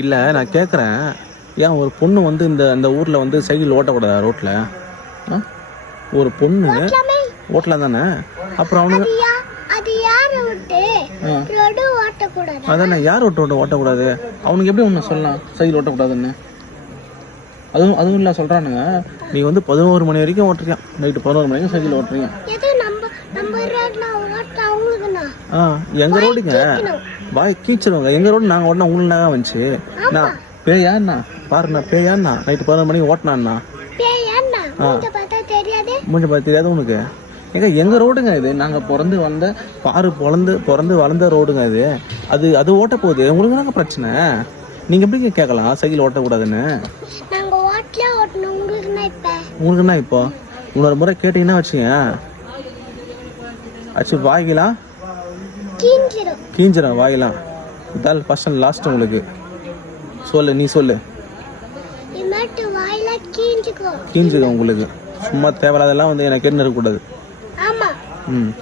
இல்லை நான் கேட்குறேன், ஏன் ஒரு பொண்ணு வந்து இந்த ஊரில் வந்து சைக்கிள் ஓட்டக்கூடாதா ரோட்டில்? ஒரு பொண்ணு ஓட்டலாம் தானே, அப்புறம் அவனுக்கு அதானே யார் ஓட்டக்கூடாது? அவனுக்கு எப்படி ஒன்று சொல்லலாம் சைக்கிள் ஓட்டக்கூடாதுன்னு? அதுவும் இல்லை சொல்கிறானுங்க, நீ வந்து 11 மணி வரைக்கும் ஓட்டுறியான், நைட்டு 11 மணி வரைக்கும் சைக்கிள் ஓட்டுறீங்க. எங்கள் ரோடுங்க பாய் கீச்சிருவாங்க, எங்கள் ரோடு நாங்கள் ஓட்டினா உங்களுக்கு நாங்கள் வந்துச்சு. நான் பேயாண்ணா பாருண்ணா, பேயாண்ணா நைட்டு 11 மணிக்கு ஓட்டினாண்ணா. மூஞ்ச பார்த்து தெரியாது உனக்கு? எங்கள் ரோடுங்க இது, நாங்கள் பிறந்து வளர்ந்த ரோடுங்க இது. அது ஓட்ட போகுது, உங்களுக்கு தாங்க பிரச்சனை. நீங்கள் எப்படி கேட்கலாம் சைக்கிள் ஓட்டக்கூடாதுன்னு? உங்களுக்குன்னா இப்போ இன்னொரு முறை கேட்டீங்கன்னா வச்சுங்க, வாய்க்கலாம் கீஞ்சிரும் வாயிலாம். இதால் ஃபர்ஸ்ட் அண்ட் லாஸ்ட் உங்களுக்கு சொல்லு, நீ சொல்லு. கீஞ்சிடும் உங்களுக்கு. சும்மா தேவையில்லாதெல்லாம் வந்து எனக்கு என்ன இருக்கக்கூடாது. ம்